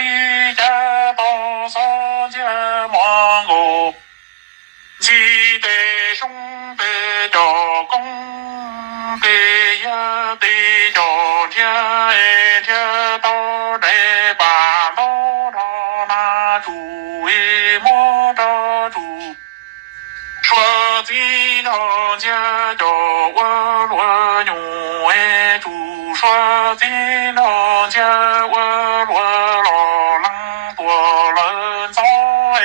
一家到三家忙我，记得兄弟叫公，得呀得叫天一天到来把老老那主一莫着主。说尽了家叫我罗牛哎主，说尽了家我罗老人多人早哎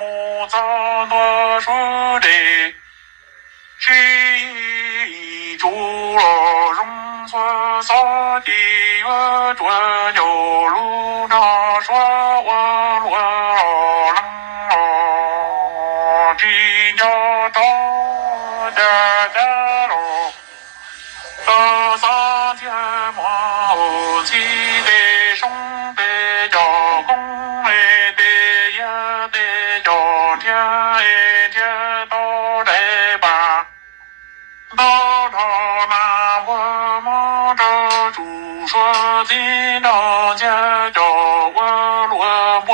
木早多说的，是主了容错扫地我捉牛路上说我罗老人哦，只要找家喽。到三天毛记得兄弟叫公哎得呀得叫天哎天到来吧，到他那我忙着主说进到家叫我罗我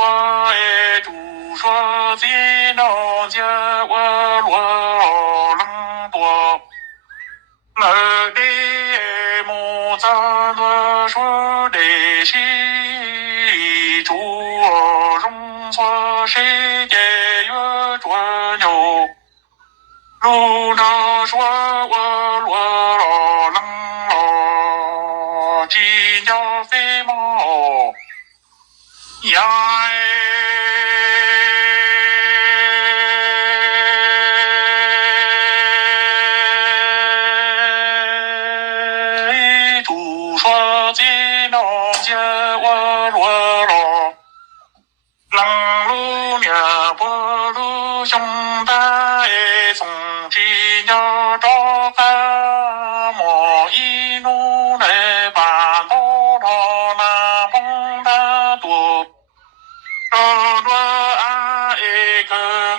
哎主说进到家我罗人多。我的母咱多说的是主容错谁给月捉牛，路上说我罗老能老，只要飞毛呀主说进了街我罗罗，冷路面不路兄弟从只要找个莫一路来把路到那风的多。罗啊一个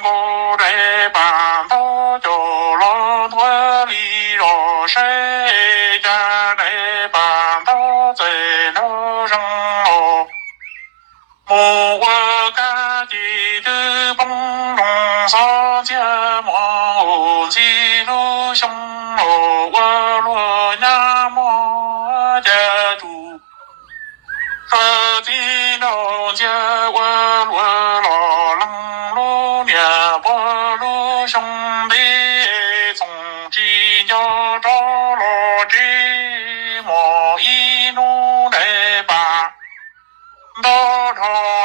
我来办到就罗多里罗谁家来办到在路上哦，我家的的崩龙上家毛记录兄哦，我罗nhà毛家住。说进了家我罗老冷路面不路兄弟从只要找了这么一路来吧，到着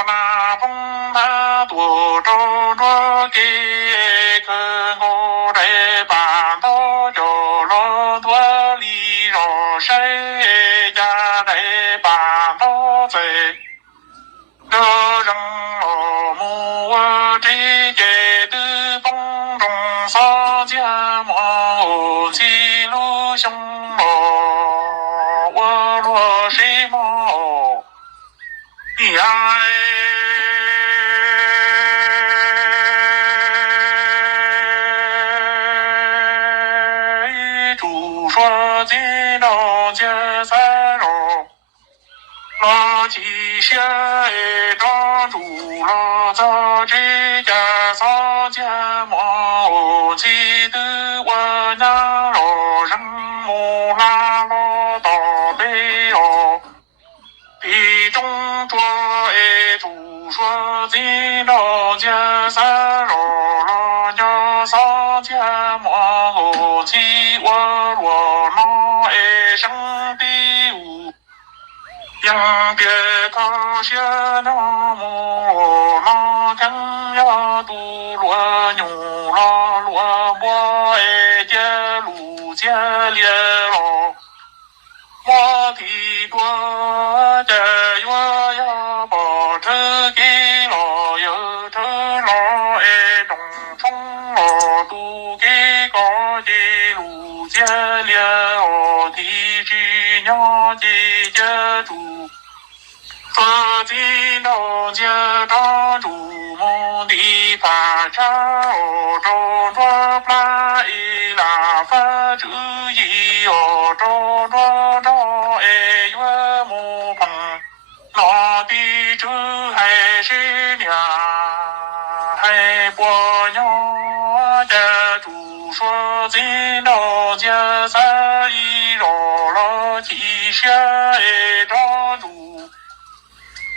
那风他多着着给个我来吧，到着了多里着谁家来吧到在。这人母我这些的风中撒家毛记录兄我若谁毛呀主说进了家三楼。拉起下一张住了在这家三家毛记得我那老人木拉拉到背哦，地中捉一主说进了家三老了家三家毛记我罗那一生的无。ยัง别靠些那么那更要多罗牛啦罗波哎接路接列咯，我的多的我要把这给了有这了哎东冲了都给个的路接列哦的只鸟的接住。说进了家长主母的饭茶，周着不来一啦。哦周周周哎月木棚，老的这还是娘，还不娘家主说今朝家三一绕了提下哎张主。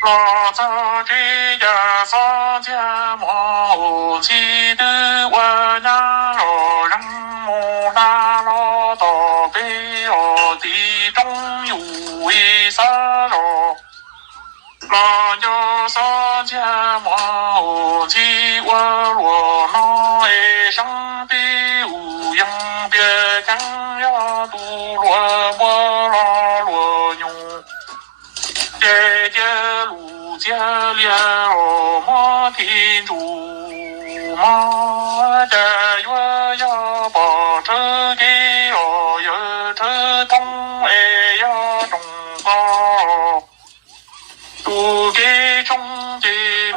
老早这家商家忙起的我娘老人木大老道北哦地中有为啥咯？老娘商家忙起我罗那哎上的无影别看呀都罗波拉罗牛。姐姐路家了马天主马家月呀把车给哦有车通哎呀中高，都给中的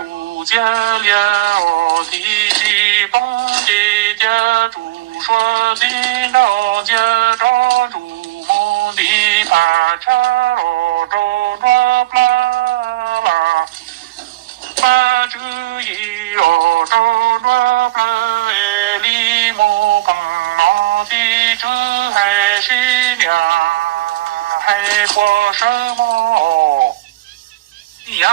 路家了地西风姐姐主说的老家张主梦的爬车罗周罗布拉拉。把这一哦周罗布拉里莫碰到的这还是娘，还不什么呀？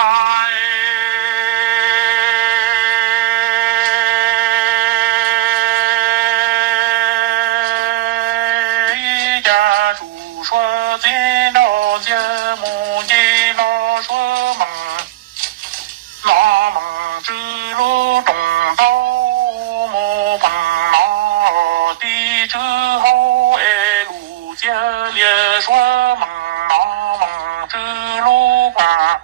家主说今朝节目给老说梦，老梦之路中道莫碰老的之后哎路见列说梦老梦之路吧。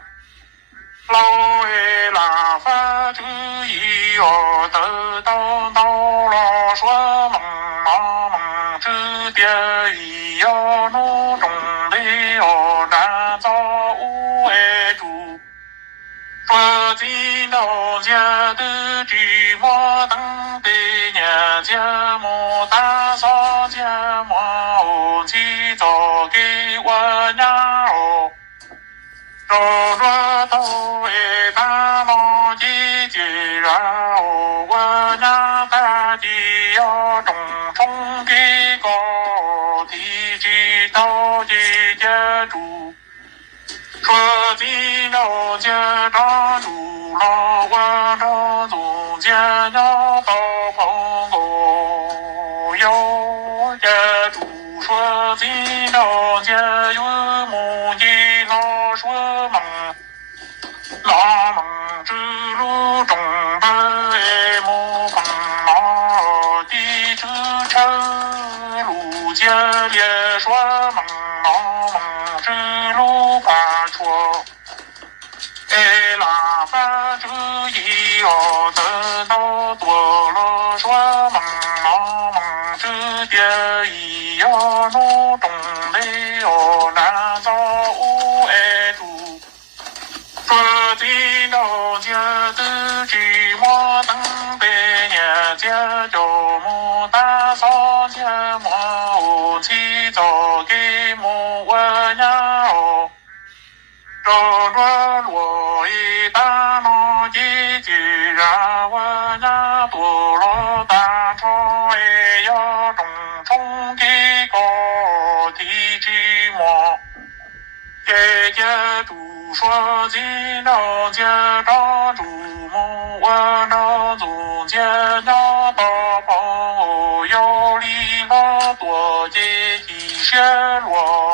老哎拉发之一哦得到到了说梦老梦之别一要怒中的哦难造无哎主。说今朝家的芝麻等的娘家么大嫂家么哦起早给我娘哦。周罗头哎大老姐姐然后我娘大姐要种种的高地知道姐姐住。说今朝家长住了我长总家要到朋友要家住说今朝家有梦一老说梦老梦之路中的梦碰老的之城路家列说梦老梦之路把错。哎拉发这一哦得到多了说梦老梦之别一要怒中的哦难造无爱主。说今朝家的芝麻等的娘家叫么大嫂家么哦起早给么我娘哦。周罗罗一大老姐姐让我娘多罗大超哎呀种种的高地芝麻。姐姐主说今朝家长主梦我长总家要到朋友里了多姐姐些罗。